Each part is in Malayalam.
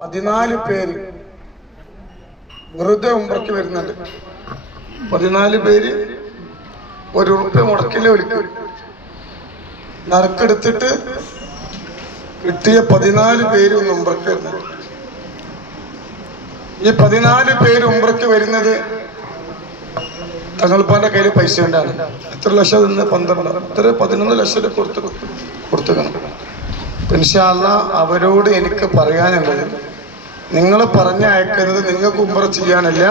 പതിനാല് പേര് വെറുതെ ഉംറയ്ക്ക് വരുന്നുണ്ട് പതിനാല് പേര് ഒരു ഉറുപ്പ്യ മുടക്കില്ല വിളിക്കും നറുക്കെടുത്തിട്ട് കിട്ടിയ പതിനാല് പേര് ഒന്ന് ഉമ്പറക്ക് വരുന്നുണ്ട് ഈ പതിനാല് പേര് ഉമ്പറക്ക് വരുന്നത് തങ്ങൾപ്പാന്റെ കയ്യിൽ പൈസ ഉണ്ടാണ് എത്ര ലക്ഷം നിന്ന് പന്ത്രണ്ട് എത്ര പതിനൊന്ന് ലക്ഷം കൊടുത്തു കൊടുത്തു ഇൻഷാല്ല അവരോട് എനിക്ക് പറയാനുള്ളത് നിങ്ങൾ പറഞ്ഞയക്കുന്നത് നിങ്ങൾക്ക് ഉംറ ചെയ്യാനല്ല.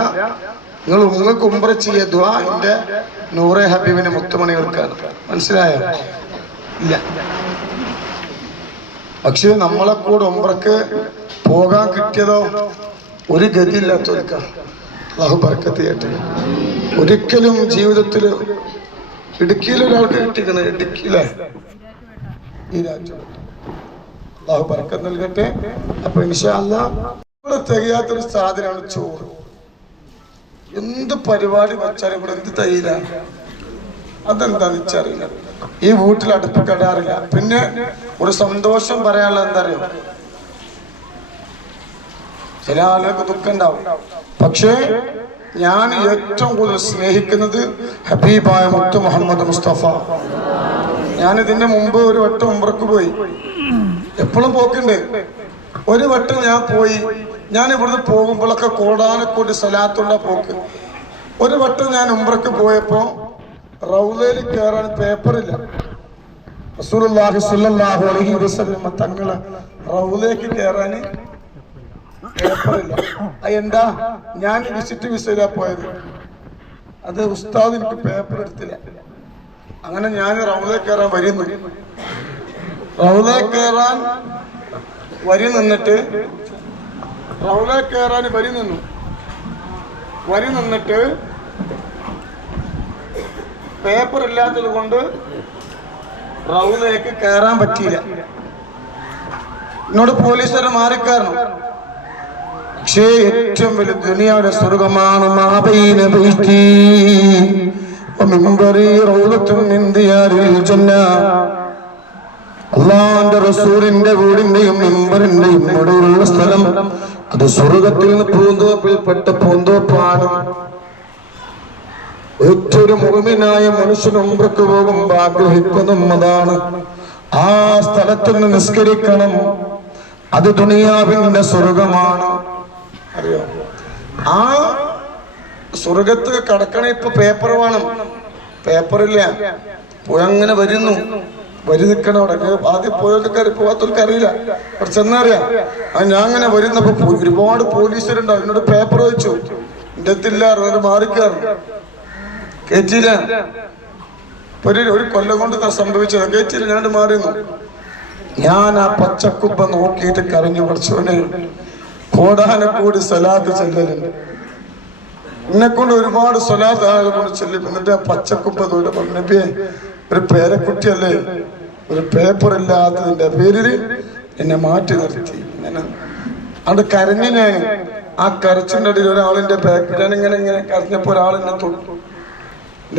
നിങ്ങൾ നിങ്ങൾക്ക് ഉംറ ചെയ്യ ദ്വാ എന്റെ നൂറെ ഹബീബിന് മുത്തുമണികൾക്കാണ്. മനസ്സിലായോ? ഇല്ല. പക്ഷെ നമ്മളെ കൂടെ ഉംറക്ക് പോകാൻ കിട്ടിയതോ ഒരു ഗതി അള്ളാഹു ഒരിക്കലും ജീവിതത്തിൽ ഇടുക്കിയിൽ ഒരാൾക്ക് കിട്ടിക്കണ ഇടുക്കിയിലെ ഈ രാജ്യം അള്ളാഹു ബർക്കത്ത് നൽകട്ടെ. അപ്പൊ ഇൻഷാല്ല തികയാത്തൊരു സാധനമാണ് ചോറ്. എന്ത് പരിപാടി വെച്ചാലും ഇവിടെ എന്ത് തൈല? അതെന്താന്ന് വെച്ചറിയില്ല. ഈ വീട്ടിൽ അടുപ്പ് കെടാറില്ല പിന്നെ ഒരു സന്തോഷം പറയാനുള്ള എന്താ അറിയോ ചില ആളുകൾക്ക് ദുഃഖം ഉണ്ടാവും. പക്ഷേ ഞാൻ ഏറ്റവും കൂടുതൽ സ്നേഹിക്കുന്നത് ഹബീബായ മുത്തു മുഹമ്മദ് മുസ്തഫ. ഞാൻ ഇതിന്റെ മുമ്പ് ഒരു വട്ടം ഉംറക്ക് പോയി. എപ്പോഴും പോക്കുണ്ട്. ഒരു വട്ടം ഞാൻ പോയി. ഞാൻ ഇവിടുന്ന് പോകുമ്പോഴൊക്കെ കൂടാനക്കൂടി സ്ഥലത്തുള്ള പോക്ക്. ഒരു വട്ടം ഞാൻ ഉംറക്ക് പോയപ്പോ റൗലയിൽ കയറാൻ പേപ്പറില്ല റസൂലുള്ളാഹി സ്വല്ലല്ലാഹു അലൈഹി വസല്ലം തങ്ങളെ പേപ്പറില്ല എന്താ? ഞാൻ വിസിറ്റ് വിസയിലാ പോയത്. അത് ഉസ്താദ് എനിക്ക് പേപ്പർ എടുത്തില്ല. അങ്ങനെ ഞാൻ റൗലേ കയറാൻ വരുന്നു റൗലേ കയറാൻ വരി നിന്നിട്ട് റൗല കയറാൻ വരി നിന്നു. വരി നിന്നിട്ട് പേപ്പർ ഇല്ലാത്തത് കൊണ്ട് റൗലയ്ക്ക് കയറാൻ പറ്റിയില്ല. എന്നോട് പോലീസുകാരെ മാറിക്കാരണം പക്ഷേ ഏറ്റവും വലിയ ദുനിയാവിലെ സ്വർഗമാണ് അള്ളാന്റെ റസൂറിന്റെ വീടിന്റെയും മെമ്പറിന്റെയും ഇവിടെയുള്ള സ്ഥലം അത് സ്വർഗത്തിൽ നിന്ന് പൂന്തോപ്പിൽപ്പെട്ട പൂന്തോപ്പാണ്. ഏറ്റവും മുഖമിനായ മനുഷ്യൻ ഉംറക്ക് പോകുമ്പോ ആഗ്രഹിക്കുന്നതും അതാണ്. ആ സ്ഥലത്ത് നിന്ന് നിസ്കരിക്കണം. അത് ദുനിയാവിന്റെ സ്വർഗമാണ്. അറിയോ? ആ സ്വർഗത്ത് കടക്കണ ഇപ്പൊ പേപ്പർ വേണം. പേപ്പറില്ല. പുഴങ്ങനെ വരുന്നു. വരി നിൽക്കണം അവിടെ. ആദ്യം പോയവർക്കാർ പോകാത്തവർക്ക് അറിയില്ല അവിടെ ചെന്നറിയാം. ആ ഞാൻ അങ്ങനെ വരുന്നപ്പോ ഒരുപാട് പോലീസുകാരുണ്ടാവും. എന്നോട് പേപ്പർ വെച്ചു. എന്റെ അടുത്തില്ല എന്നിട്ട് മാറിക്കാറും കയറ്റിയില്ല ഒരു ഒരു കൊല്ലം കൊണ്ട് സംഭവിച്ചത്. കയറ്റിയില്ല ഞാൻ മാറിയുന്നു ഞാൻ ആ പച്ചക്കുപ്പ നോക്കിയിട്ട് കരഞ്ഞു പഠിച്ചവനെ. കോടാനക്കൂടി സലാത്ത് ചെല്ലലുണ്ട് എന്നെ കൊണ്ട് ഒരുപാട് സ്വലാത്ത് ആളുകൾ കൊണ്ട് ചെല്ലും. എന്നിട്ട് ആ പച്ചക്കുപ്പ നബിയെ ഒരു പേരക്കുട്ടിയല്ലേ? ഒരു പേപ്പർ ഇല്ലാത്തതിന്റെ പേരിൽ എന്നെ മാറ്റി നിർത്തി. അത് കരഞ്ഞിനെ ആ കരച്ചിന്റെ അടിയിൽ ഒരാളിന്റെ പേപ്പർ ഞാൻ ഇങ്ങനെ ഇങ്ങനെ കരഞ്ഞപ്പോ ഒരാൾ എന്നെ തൊട്ടു.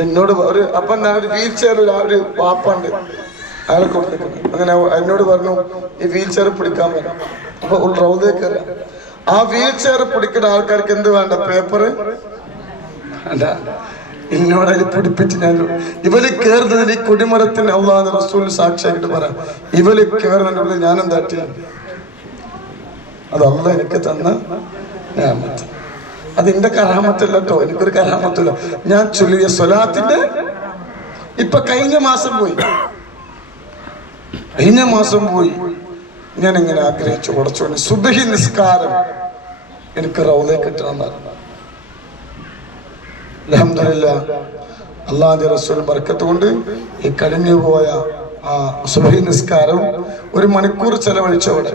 എന്നോട് ഒരു അപ്പൊ ഞാൻ ഒരു വീൽ ചെയർ ഒരു വാപ്പുണ്ട് അയാൾ കൊടുത്തിട്ടുണ്ട് അങ്ങനെ എന്നോട് പറഞ്ഞു ഈ വീൽ ചെയർ പിടിക്കാൻ വരാം അപ്പൊ റൗദേ ആ വീൽ ചെയർ പിടിക്കുന്ന ആൾക്കാർക്ക് എന്ത് വേണ്ട? പേപ്പർ എന്നോട് അതിൽ പിടിപ്പിച്ച് ഞാൻ ഇവർ കയറുന്നതിൽ ഈ കൊടിമരത്തിന് അള്ളാഹ് റസൂൽ സാക്ഷിയായിട്ട് പറയാം ഇവർ കയറുന്നതിനുള്ളിൽ ഞാൻ എന്താട്ടി അത് എനിക്ക് തന്ന ഞാമത്ത്. അത് എന്റെ കറാമത്തല്ല എനിക്കൊരു കറാമത്തല്ല ഞാൻ ചൊല്ലിയ സ്വലാത്തിന്റെ ഇപ്പൊ കഴിഞ്ഞ മാസം പോയി. കഴിഞ്ഞ മാസം പോയി. ഞാൻ ഇങ്ങനെ ആഗ്രഹിച്ചു കുറച്ചു സുബഹി നിസ്കാരം എനിക്ക് റൗലേ കിട്ടണം അള്ളാഹി റസൂൽ ബർക്കത്ത് കൊണ്ട് ഈ കഴിഞ്ഞു പോയ ആ സുഹി നിസ്കാരം ഒരു മണിക്കൂർ ചെലവഴിച്ചവിടെ.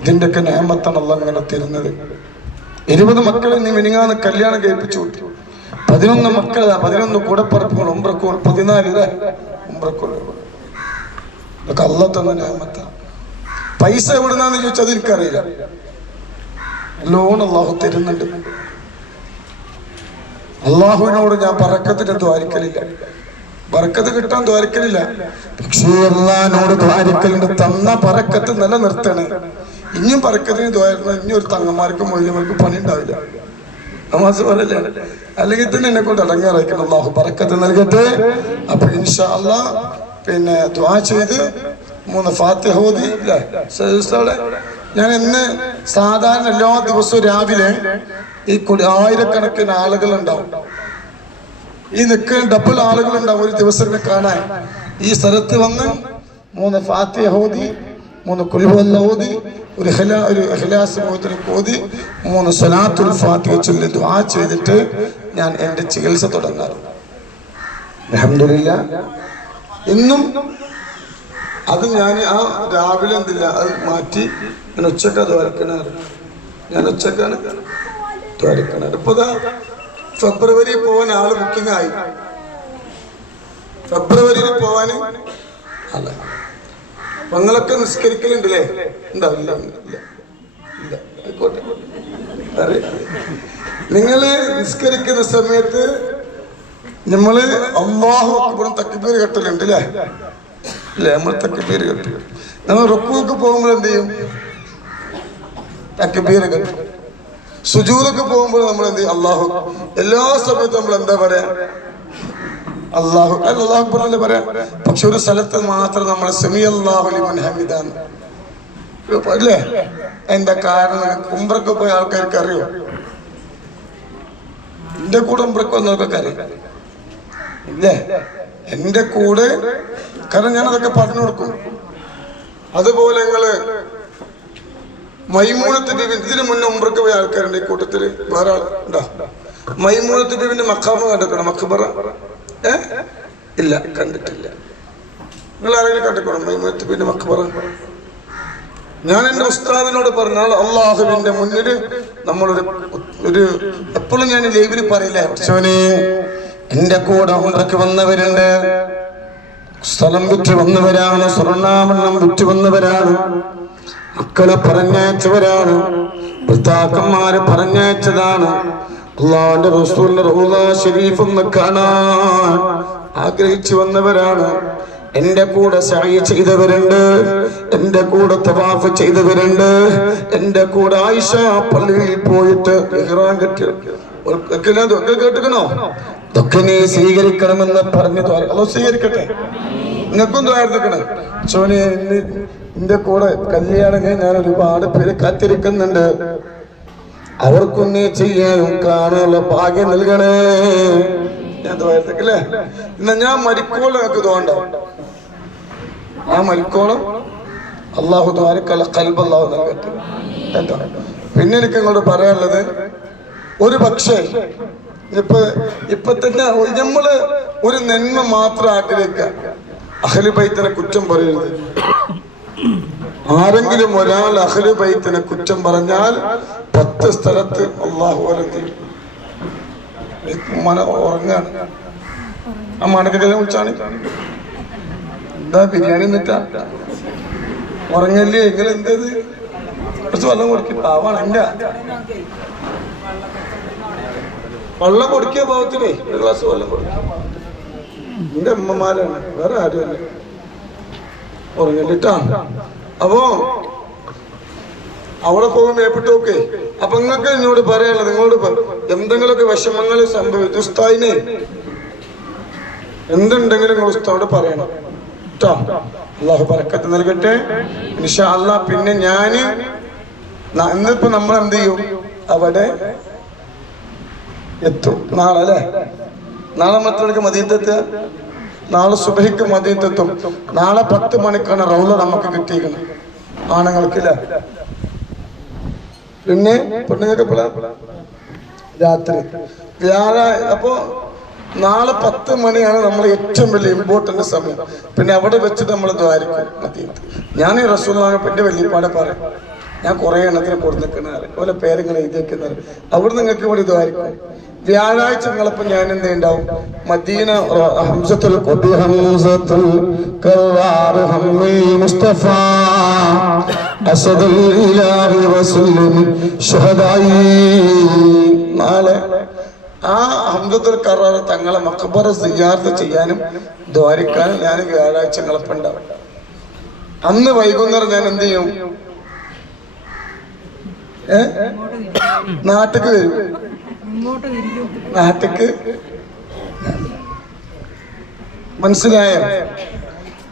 ഇതിന്റെയൊക്കെ നേമത്താണ് അല്ല ഇങ്ങനെ തരുന്നത്. ഇരുപത് മക്കളെ നീ മിനിങ്ങാന്ന് കല്യാണം കഴിപ്പിച്ചു വിട്ടു. പതിനൊന്ന് മക്കളാ പതിനൊന്ന് കൂടപ്പറപ്പുകൾ ഉംറക്കോൾ പതിനാല് ഉംറക്കോൾ ഇതൊക്കെ അല്ല തന്ന നേമത്ത പൈസ എവിടുന്നാന്ന് ചോദിച്ചാൽ അത് എനിക്കറിയില്ല ലോൺ അള്ളാഹു തരുന്നുണ്ട്. അള്ളാഹുവിനോട് ഞാൻ പറക്കത്തിന് ദ്വാരിക്കലില്ല. ബർക്കത്ത് കിട്ടാൻ ദ്വാരിക്കലില്ല. പക്ഷേ അള്ളഹാനോട് ദ്വാരിക്കലുണ്ട് തന്ന പറക്കത്ത് നിലനിർത്തണേ. ഇനിയും പറക്കത്തിന് ദ്വാരുന്ന ഇനി ഒരു തങ്ങന്മാർക്കും മൊഴിമാർക്കും പണി ഉണ്ടാവില്ല നമാസ് പറയല്ലേ അല്ലെങ്കിൽ തന്നെ എന്നെ കൊണ്ട് അടങ്ങാറായിക്കണം അള്ളാഹു. പറക്കത്ത് നൽകട്ടെ. അപ്പൊ ഇൻഷാ അള്ളാഹ് പിന്നെ ദ്വാ ചെയ്ത് മൂന്ന് ഫാത്തിഹ ഓതി ഇല്ലേ ഞാൻ ഇന്ന് സാധാരണ എല്ലാ ദിവസവും രാവിലെ ഈ ആയിരക്കണക്കിന് ആളുകൾ ഉണ്ടാവും ഈ നിൽക്കുന്ന ഡബിൾ ആളുകൾ ഉണ്ടാവും ഒരു ദിവസം കാണാൻ. ഈ സ്ഥലത്ത് വന്ന് മൂന്ന് ഫാത്തിഹ ഓതി മൂന്ന് കുൽവല്ല ഓതി ഒരു ഹല ഒരു ഹലാസ് മോഹത്തിന് ഓതി മൂന്ന് സലാത്തുൽ ഫാത്തിഹ ചൊല്ലി ദുആ ചെയ്തിട്ട് ഞാൻ എന്റെ ചികിത്സ തുടങ്ങാറുണ്ട്. അലഹമില്ല ഇന്നും അത് ഞാൻ ആ രാവിലെ എന്തില്ല അത് മാറ്റി ഞാൻ ഉച്ചയ്ക്ക് അത് ഞാൻ ഉച്ചക്കാണ് വരക്കണാറ് ഇപ്പൊ ഫെബ്രുവരി പോവാൻ ആൾ ബുക്കിംഗ് ആയി. ഫെബ്രുവരിയിൽ പോവാന് അല്ല നിങ്ങളൊക്കെ നിസ്കരിക്കലുണ്ടല്ലേ? ഉണ്ടാവില്ല ഇല്ല ഇല്ല ആയിക്കോട്ടെ. നിങ്ങൾ നിസ്കരിക്കുന്ന സമയത്ത് നമ്മൾ അള്ളാഹു അക്ബറും തക്കിബീർ കെട്ടലുണ്ട് അല്ലേ അല്ലേ നമ്മൾ തക്കബീർ കെട്ടി. നമ്മൾ റുക്കുവൊക്കെ പോകുമ്പോൾ എന്ത് ചെയ്യും? തക്കബീർ കെട്ടും. സുജൂദൊക്കെ പോകുമ്പോൾ നമ്മൾ എന്ത് ചെയ്യും? അള്ളാഹു എല്ലാ സമയത്തും നമ്മൾ എന്താ പറയാ? അള്ളാഹു അള്ളാഹു പറഞ്ഞല്ലേ പറയാം? പക്ഷെ ഒരു സ്ഥലത്ത് മാത്രം നമ്മൾ സെമി അള്ളാഹു ലിമൻ അല്ലേ? എന്താ കാരണം? കുമ്പ്രക്ക് പോയ ആൾക്കാർക്ക് അറിയോ? എന്റെ കൂടെ ഉംറക്ക് വന്നവർക്കൊക്കെ അറിയാം. ഇല്ലേ? എന്റെ കൂടെ? കാരണം ഞാൻ അതൊക്കെ പറഞ്ഞു കൊടുക്കും. അതുപോലെ നിങ്ങൾ മൈമൂനത്ത് ബീബി ഇതിന് മുന്നേ ഉംറക്ക് പോയ ആൾക്കാരുണ്ട് ഈ കൂട്ടത്തിൽ. വേറെ ആൾ ഉണ്ടോ? മൈമൂനത്ത് ബീബിന്റെ മക്കാമ കണ്ടിക്കണം മക്കബറ ഏ? ഇല്ല കണ്ടിട്ടില്ല. നിങ്ങൾ ആരെങ്കിലും കണ്ടിക്കണം മൈമൂനത്ത് ബീബിന്റെ മക്കബറ ഞാൻ എന്റെ ഉസ്താദിനോട് പറഞ്ഞാൽ അള്ളാഹുവിന്റെ മുന്നിൽ നമ്മളൊരു ഒരു എപ്പോഴും ഞാൻ ലൈവിൽ പറയില്ല അച്ഛനെ എന്റെ കൂടെ ഉണ്ടക്ക് വന്നവരുണ്ട്. സ്ഥലം വിറ്റ് വന്നവരാണ് സ്വർണാമണ്ണം വിറ്റ് വന്നവരാണ്. മക്കളെ പറഞ്ഞയച്ചവരാണ് ഭർത്താക്കന്മാരെ പറഞ്ഞയച്ചതാണ്. കാണാൻ ആഗ്രഹിച്ചു വന്നവരാണ്. എന്റെ കൂടെ സായി ചെയ്തവരുണ്ട് എന്റെ കൂടെ തവാഫ് ചെയ്തവരുണ്ട് എന്റെ കൂടെ ആയിഷ പള്ളിയിൽ പോയിട്ട് കെട്ടി കേട്ടുക്കണോ? ഇതൊക്കെ നീ സ്വീകരിക്കണമെന്ന് പറഞ്ഞു അതോ സ്വീകരിക്കട്ടെ? നിങ്ങൾക്കും ദ്വാരത്തിക്കണം ചോനെ എന്റെ കൂടെ കല്യാണം ഞാൻ ഒരുപാട് പേര് കാത്തിരിക്കുന്നുണ്ട്. അവർക്കൊന്നേ ചെയ്യാനും കാണാനുള്ള ഭാഗ്യം നൽകണേ. ഞാൻ ഞാൻ മരിക്കോളം എനിക്ക് തോണ്ട ആ മരിക്കോളം അള്ളാഹു ദ്വാരക്കല്ല കൽബ് നൽകട്ടെ. കേട്ടോ? പിന്നെ എനിക്ക് നിങ്ങളോട് പറയാനുള്ളത് ഒരു പക്ഷേ ഇപ്പൊ ഇപ്പൊ തന്നെ നമ്മൾ ഒരു നന്മ മാത്രം ആഗ്രഹിക്കുക അഹലുബൈത്തിനെ കുറ്റം പറയരുത്. ആരെങ്കിലും ഒരാൾ അഹലുബൈത്തിനെ കുറ്റം പറഞ്ഞാൽ പത്ത് സ്ഥലത്ത് അള്ളാഹു മന ഉറങ്ങാണ്. ആ മണക്കെല്ലാം വിളിച്ചാണ് എന്താ ബിരിയാണി എന്നിട്ടാ? ഉറങ്ങല്ലേ? ഇങ്ങനെ എന്തത്? കുറച്ച് വെള്ളം കൊടുക്കും. പാവാണ് എന്റെ വെള്ളം കൊടുക്കിയ പാവത്തിനെ ഒരു ഗ്ലാസ് വെള്ളം കൊടുക്കും എന്റെ അമ്മമാരാണ് വേറെ ആരുമല്ല. ഉറങ്ങിട്ടാണ് അപ്പോ അവിടെ പോകും മേപ്പിട്ടോക്കെ അപ്പൊ നിങ്ങൾക്ക് എന്നോട് പറയാനുള്ളത് നിങ്ങളോട് എന്തെങ്കിലുമൊക്കെ വിഷമങ്ങൾ സംഭവിച്ചു ഉസ്താദിനെ എന്തുണ്ടെങ്കിലും നിങ്ങൾ ഉസ്താദോട് പറയണം. കേട്ടോ അള്ളാഹു പറക്കത്ത് നൽകട്ടെ. അല്ലാ പിന്നെ ഞാൻ ഇന്നിപ്പോ നമ്മൾ എന്ത് ചെയ്യും? അവിടെ എത്തും. നാളെ അല്ലേ നാളെ മണിക്ക് മദീനത്തെത്തുക? നാളെ സുബഹിക്ക് മദീനത്തെത്തും. നാളെ പത്ത് മണിക്കാണ് റൗള നമുക്ക് കിട്ടിയിരിക്കുന്നത്. ആണുങ്ങൾക്കില്ല? പിന്നെ പെണ്ണുങ്ങൾക്ക് രാത്രി. വ്യാഴാഴ്ച അപ്പോ നാളെ പത്ത് മണിയാണ് നമ്മൾ ഏറ്റവും വലിയ ഇമ്പോർട്ടന്റ് സമയം. പിന്നെ അവിടെ വെച്ചിട്ട് നമ്മൾ ദ്വാരിക്കും മദീനത്ത്. ഞാൻ ഈ റസൂലാണ് എന്റെ വലിയപ്പാടെ പറയും. ഞാൻ കുറെ എണ്ണത്തിന് കൊടുത്തിരിക്കുന്ന ഓലെ പേരങ്ങൾ എഴുതി വെക്കുന്നത് അവിടെ നിങ്ങൾക്ക് ഇവിടെ ദ്വാരിക്കും. വ്യാഴാഴ്ച നിങ്ങളിപ്പോ ഞാൻ എന്ത് ഉണ്ടാവും മദീന ഹംസത്തുൽ ഹംസത്തുൽ മുസ്തഫ അസദുൽ ഇലാഹി വസല്ലം ഷഹദായി. നാളെ ആ ഹംസത്തുൽ കറാർ തങ്ങളെ മക്കബറ സിയാർത്ത് ചെയ്യാനും ദ്വാരിക്കാനും ഞാൻ വ്യാഴാഴ്ച നിങ്ങളിപ്പോ ഉണ്ടാവും. അന്ന് വൈകുന്നേരം ഞാൻ എന്ത് ചെയ്യും? നാട്ടിക്ക് വരും. നാട്ടിക്ക് മനസ്സിലായ.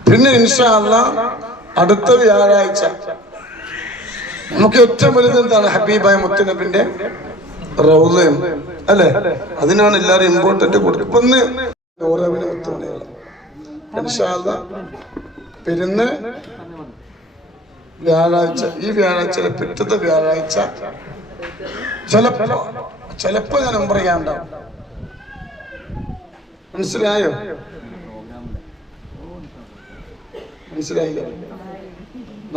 പിന്നെ ഇൻഷാല്ല അടുത്ത വ്യാഴാഴ്ച. നമുക്ക് ഏറ്റവും വലുത് എന്താണ്? ഹബീബായ മുത്തനബിന്റെ റൗലയും അല്ലെ? അതിനാണ് എല്ലാരും ഇമ്പോർട്ടന്റ് കൊടുക്കുന്നത് ഇപ്പൊ ഇൻഷാല്ല പെരുന്ന് വ്യാഴാഴ്ച. ഈ വ്യാഴാഴ്ച പിറ്റത്തെ വ്യാഴാഴ്ച. ചിലപ്പോ ചിലപ്പോ ഞാൻ നമ്പർ ചെയ്യാണ്ടാവും. മനസ്സിലായോ? മനസ്സിലായില്ല?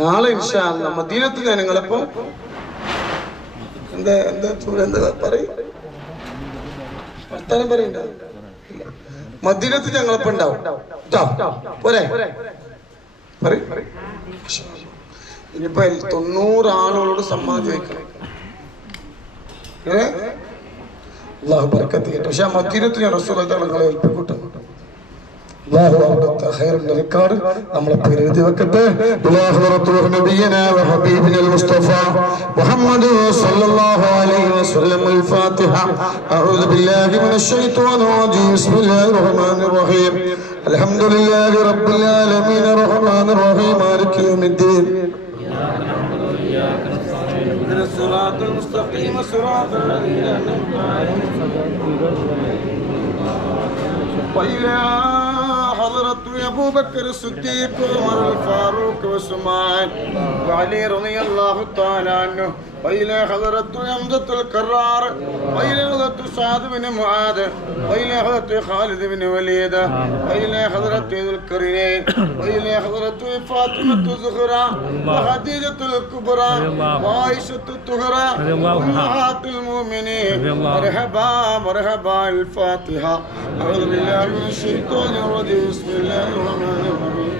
നാളെ ഇൻഷാല്ല മദീനത്ത് നിങ്ങളിപ്പോ എന്താ എന്താ എന്താ പറയും? വർത്താനം പറയണ്ട. മദീനത്ത് ഞങ്ങളിപ്പോ ഉണ്ടാവും? പോരെ. ഇനിയിപ്പോ തൊണ്ണൂറ് ആളുകളോട് സമ്മാനം ചോദിക്കണം. ഏ? അള്ളാഹു ബർക്കത്ത് ചെയ്യട്ടെ പക്ഷെ ആ മദ്യത്തിന് റസൂലത നിങ്ങളെ ഏൽപ്പിക്കട്ടെ. അള്ളാഹു അവിടുത്തെ ഹൈറിന്റെ റിക്കാർഡ് നമ്മളെ എഴുതി വെക്കട്ടെ. അള്ളാഹു റബ്ബുൽ നബിയന വഹബീബിന മുസ്തഫ. സല്ലല്ലാഹു അലൈഹി വസല്ലം അൽ ഫാത്തിഹ. അഊദു ബില്ലാഹി മിനശ് റജീം. ബിസ്മില്ലാഹിർ റഹ്മാനിർ റഹീം. അൽഹംദുലില്ലാഹി റബ്ബിൽ ആലമീൻ. റഹ്മാനിർ റഹീം. മാലിക് യൗമിദ്ദീൻ. اهدنا الصراط المستقيم صراط الذين أنعمت عليهم وإلى حضرة أبو بكر الصديق وعمر الفاروق وعثمان وعلي رضي الله تعالى عنه وإلى حضرة حمزة الكرار وإلى حضرة سعد بن معاذ وإلى حضرة خالد بن وليد وإلى حضرة ذو القرنين وإلى حضرة فاطمة الزهراء وخديجة الكبرى وعائشة الطهرى أمهات المؤمنين مرحبا مرحبا الفاتحة أعوذ بالله من الشيطان الرجيم بسم الله الرحمن الرحيم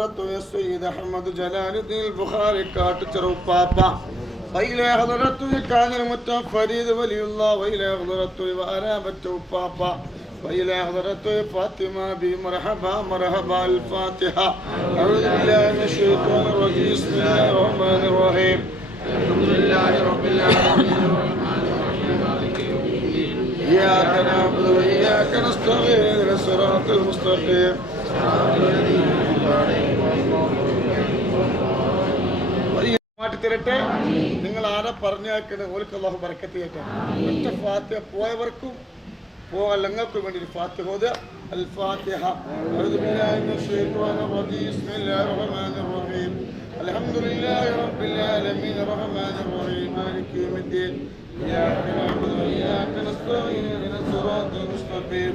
وإلى حضرة السيد أحمد جلال الدين البخاري كاتشر بابا وإلى حضرة كان المتى فريد ولي الله وإلى حضرة وأرابة بابا وإلى حضرة فاطمة بمرحبا مرحبا الفاتحة أعوذ بالله من الشيطان الرجيم بسم الله الرحمن الرحيم الحمد لله رب العالمين الرحمن الرحيم مالك يوم الدين إياك نعبد وإياك نستعين اهدنا الصراط المستقيم صراط الذين أنعمت عليهم തരട്ടെ നിങ്ങൾ ആരെ പറഞ്ഞേക്കണേ ഓർക്ക് അള്ളാഹു ബർക്കത്ത് ചെയ്യട്ടെ ഒറ്റ ഫാത്തിഹ പോയവർക്കും പോകാൻ നിങ്ങൾക്കും വേണ്ടി ഒരു ഫാത്തിഹ ഓതുക അൽ ഫാത്തിഹ أعوذ بالله من الشيطان الرجيم بسم الله الرحمن الرحيم الحمد لله رب العالمين الرحمن الرحيم مالك يوم الدين إياك نعبد وإياك نستعين اهدنا الصراط المستقيم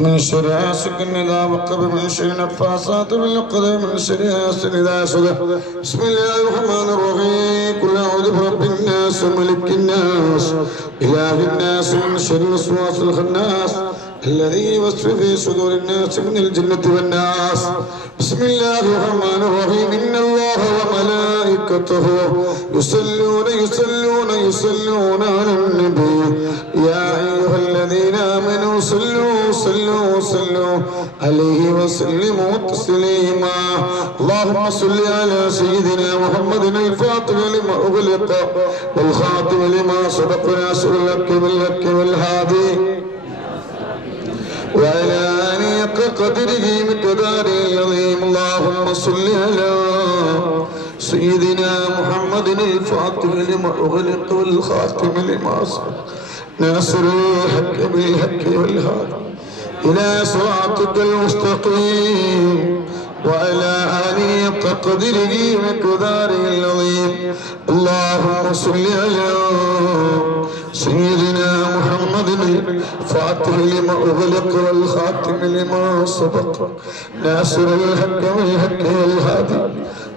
ومن شر حاسد إذا وقب من شر نفاثات بالعقد من شر حاسد إذا حسد بسم الله الرحمن الرحيم قل أعوذ برب الناس وملك الناس إله الناس من شر الوسواس الخناس الذي يوسوس في صدور الناس من الجنة والناس بسم الله الرحمن الرحيم إن الله وملائكته يصلون يصلون يصلون على النبي صلوا صلوا عليه وسلموا تسليما. اللهم صل على سيدنا محمد الفاتح لما أغلق والخاتم لما سبق ناصر الحق بالحق والهادي. وعلى آله قدره مقداره العظيم. اللهم صل على سيدنا محمد الفاتح لما أغلق والخاتم لما سبق ناصر الحق بالحق والهادي. إلى صراطك المستقيم وعلى آله قدره مقداره العظيم. اللهم صل على الفاتح لما أغلق والخاتم لما سبق. ناصر الحق والحق والهادي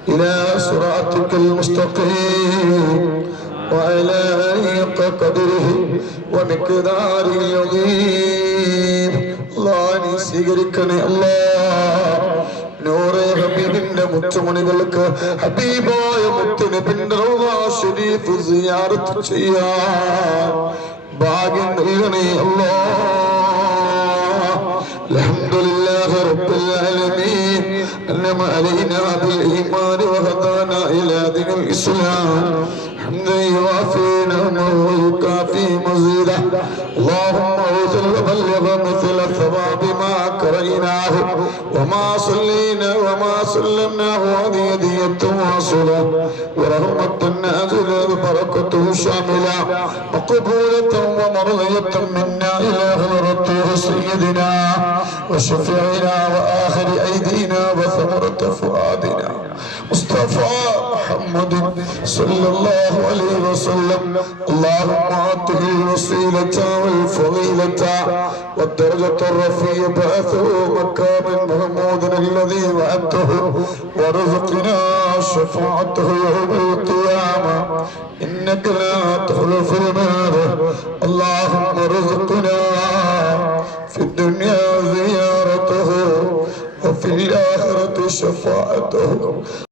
إلى صراطك المستقيم وعلى آله قدره ومقداره العظيم. സ്വീകരിക്കണേ അല്ലാ നൂറെ ഹബീബിന്റെ മുത്തുമണികൾക്ക് ഹബീബായ മുത്തിന് ഷരീഫ് സിയാറത്ത് ചെയ്യാൻ ഭാഗ്യം നൽകണേ അല്ലാ الحمد لله رب العالمين أنعم علينا بالإيمان وهدانا إلى دين الإسلام حمدا يوافي نعمه وجعلناه هدية تواصلا وله التنازل ببركته شاملا وقبولة ومرضية منا إلى غيرته سيدنا وشفيعنا وآخر أيدينا وثمرة فؤادنا. مصطفى صلى الله عليه وسلم. اللهم آته الوسيلة والفضيلة والدرجة الرفيعة بعثه مكاما محمودا الذي وعدته وارزقنا شفاعته يوم القيامة. إنك لا تخلف الميعاد اللهم ارزقنا في الدنيا زيارته وفي الآخرة شفاعته.